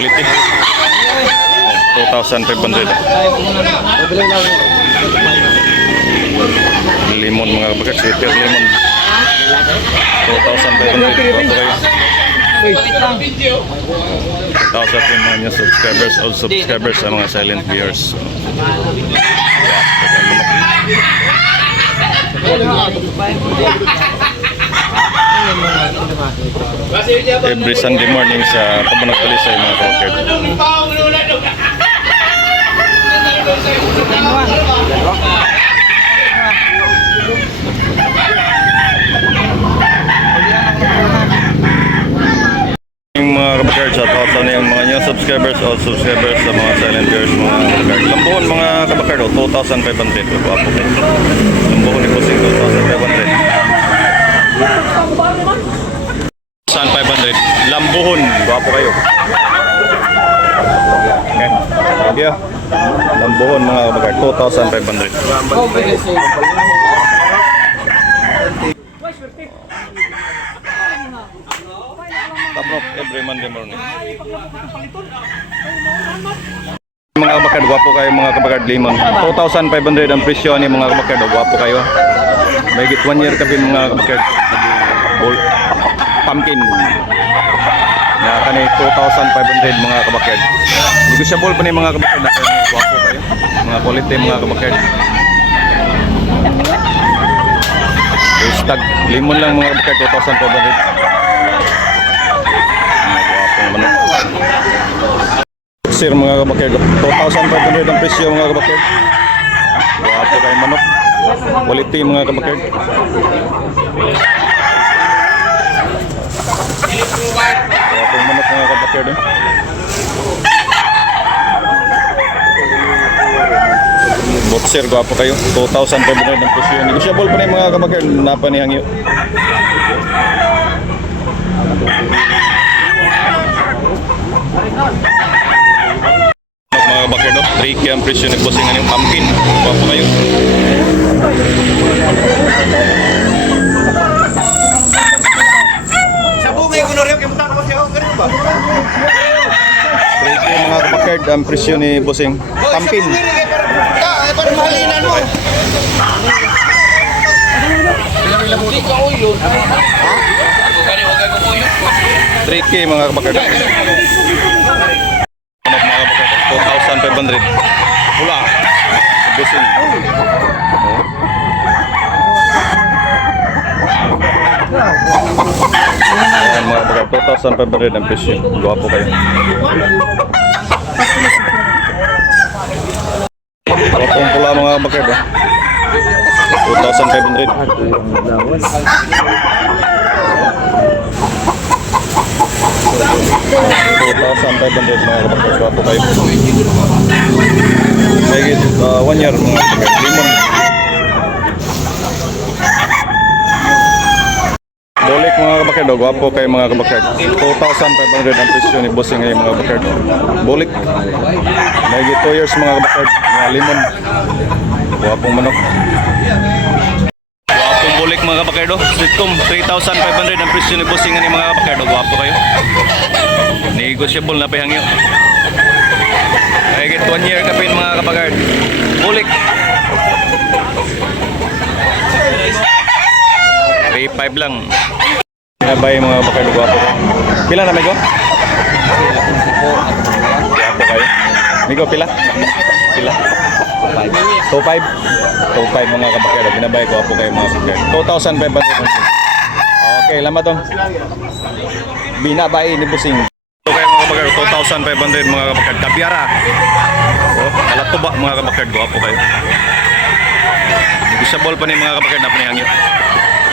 quality. 2,500. Limon mga kabakard, sweeter limon. 2,500. Tapos at yung mga new subscribers, old subscribers sa mga silent viewers. Every Sunday morning sa Pabunak Talisay mga kabakard. Yung mga kabakard, shout out na yung mga new subscribers, old subscribers sa mga silent viewers mga kabakard. Lambuhon mga kabakard, 2,500. Wapo kayo. Lambuhon ni Pusing 2,500. 1,500. Lambuhon, wapo kayo. Okay. Thank you. Lambuhon mga kabakard, 2,500. Tabrok every Monday morning. Mga kabakard, wapo kayo mga kabakard limon. 2,500 ang presyo ni mga kabakard, wapo kayo. May git 1 year kapi mga kabakard. Pumpkin. Na kani 2,500 mga kabakard. Negotiable pa ni mga kabakard na wapo kayo. Mga quality mga kabakard. Hashtag limon lang mga kabakard, 2,500. Sir mga kabakard, 2,500 ang presyo mga kabakard. Wapo kayo manok. Quality mga kabakard. Wapo manok mga kabakard. Boxer, gwapo kayo. 2,500 ang presyo. Negotiable pa na yung mga kabakard. Napanihangyo. Mga kabakard, 3K ang presyo ni Bossing yung pumpkin. Gwapo kayo. Sa bungay ko na rin, kamutan ako siya. Ganun ba? 3K mga kabakard ang presyo ni Bossing. Pumpkin. Parang mahalinan mo. 3K mga kabakard. Mga kabakard, 2,500. Pula. Bossing. Ayan mga kabakard, 2,500 ang presyo. Gwapo kayo. Gwapong pula mga kabakard. 2,500. 2,500 mga kabakard. Gwapo kayo. May 1 year mga kabakard. Limon. Bolik mga kabakard. Gwapo kayo mga kabakard. 2,500 ang presyo ni Bossing ngayon mga kabakard. Bolik. May 2 years mga kabakard. Mga limon. Gwapong manok. Gwapong bulik mga kabakardo. Sitcom 3,500 ang presyo ni Bossing ni mga kabakardo. Gwapo kayo. Negotiable na pahangyo. Ay get 1 year kapin mga kabakard. Bulik. 3,500 lang. Nabay mga kabakardo. Gwapo. Pila na Migo? Gwapo kayo. Migo pila? Pila? 2,500 mga kabakard. Binabay ko po kayo mga kabakard. 2,500. Okay, lamat to. Binabay ni Bossing. Okay mga kabakard, 2,500 mga kabakard. Kabiara. Oh, alatuba mga kabakard. Gwapo kayo. Negotiable pa ni mga kabakard na panihangyo.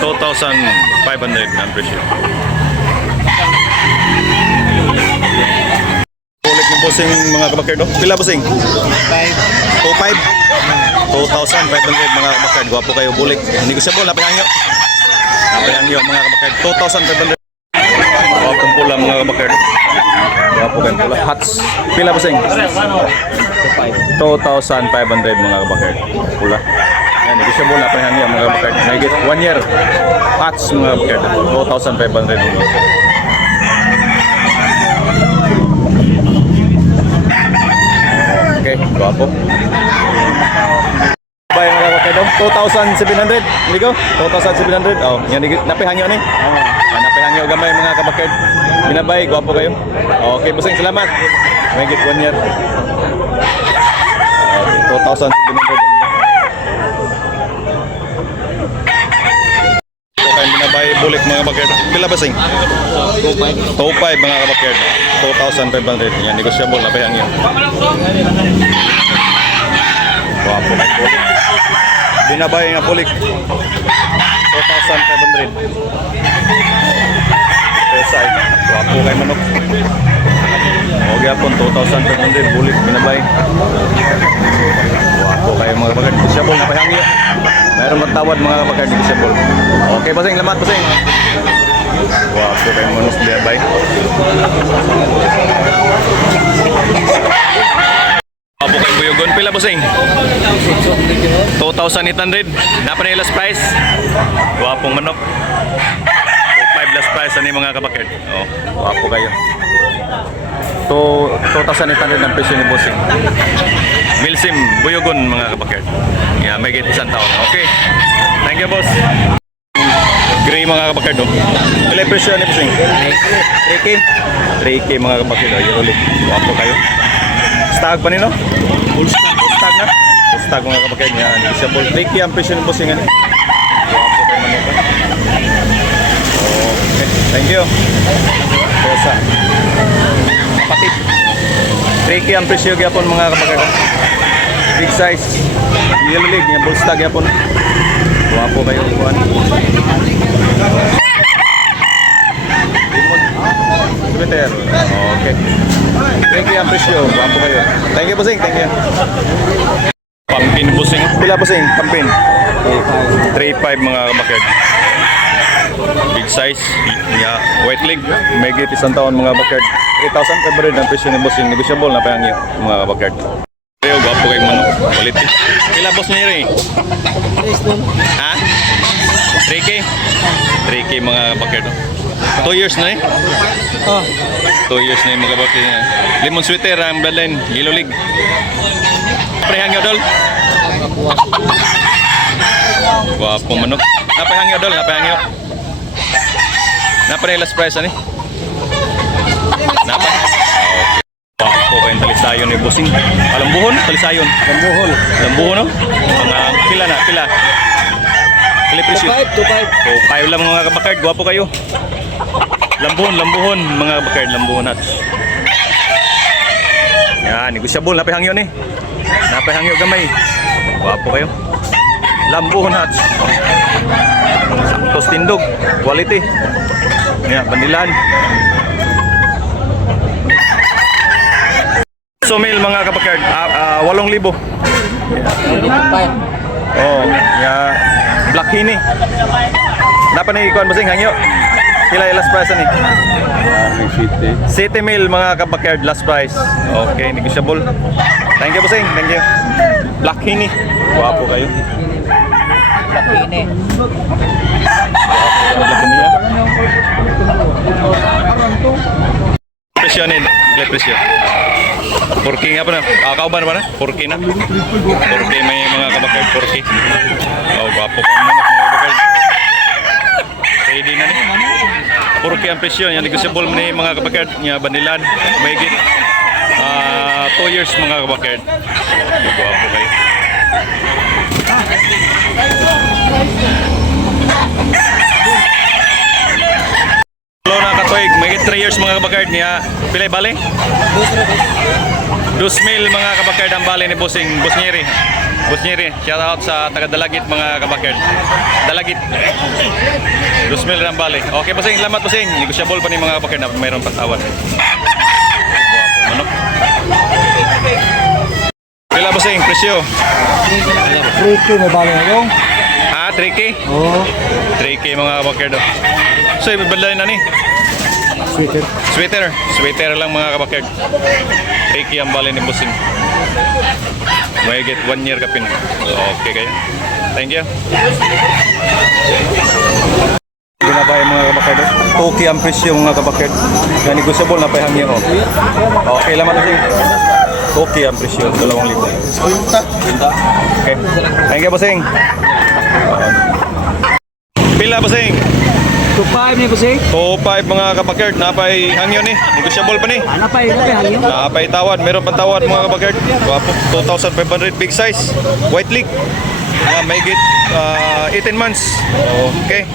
2,500 ang presyo. Ulit ni Bossing mga kabakard. Pila Bossing? 2,500. 2,500 mga kabakard. Gwapo kayo bulik. Negotiable na pangangyo. Napangangyo mga kabakard. 2,500. Gwapong pula mga kabakard. Gwapo kayo pula. Hats. Pila Bossing? 2,500 mga kabakard. Pula. Yan, negotiable na pangangyo mga kabakard. Nagigit 1 year. Hats mga kabakard. 2,500 mga kabakard. 2,700. Hindi ko? 2,700. Oh, yan napihangyo ni. Napihangyo gamay mga kabakard. Binabay, gwapo kayo. Okay, bossing, salamat. May get 1 year. Okay, 2,700. Okay, binabay bulik mga kabakard. Pila bossing? 2,500 mga kabakard. 2,500. Yan, negotiable, napihangyo. Gwapo kayo bulik. Binabay nga bulik 2,500 pesay. Wapo kay manok. O gyapon 2,500 bulik binabay. Wapo kay mga bagay disable na pahangyo. Mayroon matawad mga bagay disable. Okay bossing, lamat bossing. Wapo kay manok binabay. Wapo kay buyogon pila bossing? 2,800. Napa na last price? Wapong manok. 2,500 last price ani mga kabakard. Oh, wapo kayo. 2,800 ang presyo ni bossing. Milsim buyogon mga kabakard. Yeah, may git isang taon. Okay. Thank you boss. Gray mga kabakard. Oh. Pila presyo ni bossing? 3K. 3K mga kabakard. Ayun ulit. Wapo kayo. Stag pa nino? Full stag na? Full stag mga kabakard niya. Disable. 3K ang presyo ng bossing ano? Wapo kayo manok. Okay. Thank you. Pesa. Kapatid. 3K ang presyo gyapon mga kabakard. Big size. Yellow leg niya. Full stag gyapon. Wapo kayo. Kuhan. Twitter. Okay. Thank you ang presyo. Wapo kayo. Thank you bossing. Thank you. Pampin bossing. Pila bossing? Pampin. 3,500 mga kabakard. Big size. Yeah. White leg. May git isang taon mga kabakard. 3,500 ang presyo ni bossing. Negotiable na pahangyo mga kabakard. Pero wapo kayo manok. Quality. Pila boss niya rin? Ha? 3K? 3K mga kabakard. 2 years na eh. 2 years na yung mga kabakard niya. Lemon sweater ang bloodline. Yellow leg. Napahangyo dol. Wapo manok. Napahangyo dol. Napahangyo. Napahangyo last price ani? Napa? Okay. Wapo kayong talisayon ni bossing. Lambuhon? Talisayon? Lambuhon. Lambuhon no? Mga pila na? Pila? Pila presyo? 2,500 lang mga kabakard. Gwapo kayo. Lambuhon mga kabakard. Lambuhon hats. Yan, negosyable. Napahangyo ni. Napahangyo gamay. Wapo kayo. Lambuhon hats. Tos tindog. Quality. Yan, bandilan. Sumil mga kabakard. 8,000. Oh, ya Black Hini. Dapat ni ikuan bossing hangyo. Pila yung last price ani? 70 mil mga kabakard last price. Okay, negotiable. Thank you bossing, thank you. Black Hini. Wapo kayo. Black Hini. Presyo ni, presyo. 4K nga pa na. Kauban ba na? 4K na. 4K may mga kabakard 4K. Oh, gwapo ka mga kabakard. Ready na ni. 4K ang presyo. Yan, negotiable ni mga kabakard. Yan, banilan. May git. 2 years mga kabakard. Gwapo kayo. Hello na katuig. May git 3 years mga kabakard niya. Pilay bali? 2,000 mga kabakard ang bali ni bossing Busnyeri. Busnyeri, shout out sa taga Dalagit mga kabakard. Dalagit. 2,000 ang bali. Okay bossing, salamat bossing. Negotiable pa ni mga kabakard na mayroon patawad. Wapo manok. Pila bossing, presyo? 3K may bali na yung? 3K? Oo. 3K mga kabakard. So, ibibadalay na ni? Sweater. Sweater lang mga kabakard. 3K ang bali ni bossing. May get 1 year kapin. Okay kayo. Thank you. Binabay mga kabakard. 2K ang presyo mga kabakard. Yan negotiable na pahangyo. Okay, laman bossing. Okay ang presyo, 2,000. Okay. Thank you, bossing. Pila, bossing? 2.5 ni bossing. 2,500 mga kabakard. Napay hangyo ni. Negosyable pa ni. Ano pa yun? Hangyo. Napay tawad. Meron pang tawad mga kabakard. Wapo, 2,500 big size. White leak. May git 18 months. Okay.